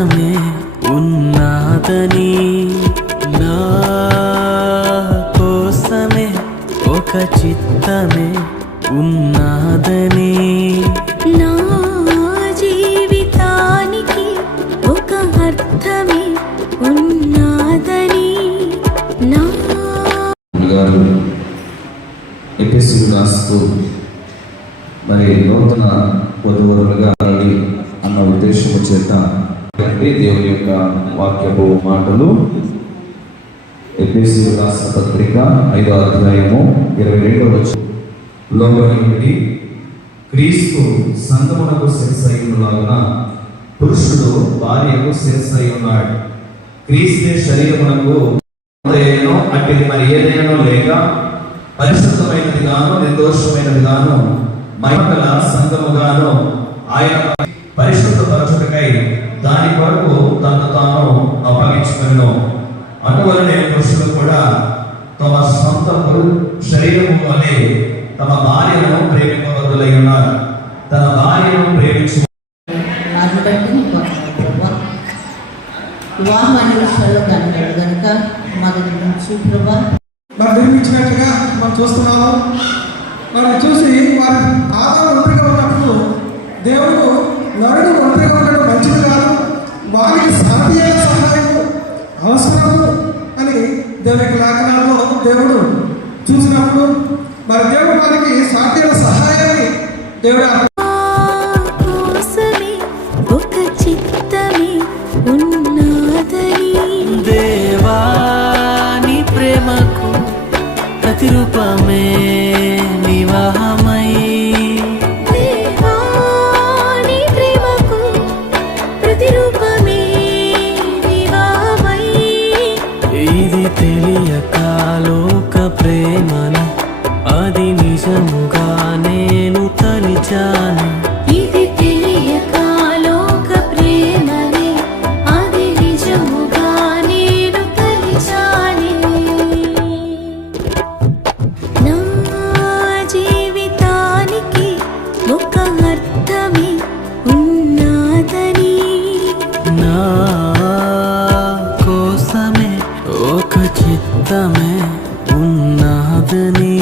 చిత్తమే ఉన్నాదని, నా కోసమే ఒక చిత్తమే ఉన్నదని, నా జీవితానికి ఒక అర్థమే ఉన్నదని, నా ఎపిసోడ్ రాస్తూ మరి నూతన వధువరులుగా అన్న ఉద్దేశము చేత దేవుని యొక్క వాక్యపు మాటలు ఎపిసోడ్ రాసిన పత్రిక 5వ అధ్యాయము 22వ వచనంలో క్రీస్తు సంగమునకు శిరస్సైయులాగున పురుషుడు భార్యకు శిరస్సై ఉన్నాడు. క్రీస్తే శరీరమునకు అట్టిది మరి ఏదైనా లేక పరిశుద్ధమైనది గాను నిర్దోషమైనది గాను మహిమగల సంఘముగాను ఆయన పరిశుద్ధపరచుటకై దాని కొరకు తను తాను అప్పగించుకొనెను. అటువలనే పురుషులు కూడా తమ సొంత శరీరము వలె తమ భార్యను ప్రేమింపవద్దులై ఉన్నారు. తన భార్యను ప్రేమించు వివాహమైన విషయాల్లో కనిపెడు కనుక మొదటి నుంచి ప్రభా మరి నిర్మించినట్లుగా మనం చూస్తున్నాము. మనం చూసి వారి ఆదాయం ఒంటరిగా ఉన్నప్పుడు దేవుడు నరుడు ఒంటరిగా ఉండడం మంచిది కాదు, వారికి సాటి సహాయం అవసరము అని దేవుని యొక్క లేఖనాల్లో దేవుడు చూసినప్పుడు మరి దేవుడు వారికి సాటి సహాయాన్ని దేవుడు దేవాని ప్రేమకు ప్రతిరూపమే వివాహమై, దేవాని ప్రేమకు ప్రతిరూపమే వివాహమై, ఇది తెలియక లోక ప్రేమను అది నిజముగా నేను తలిచాను. ఇది తెలియక లోక ప్రేమనే అది నిజముగా నేను తలిచాను. నా జీవితానికి ఒక అర్థమే ఉన్నదని, నా కోసమే ఒక చిత్తమే ఉన్నదని,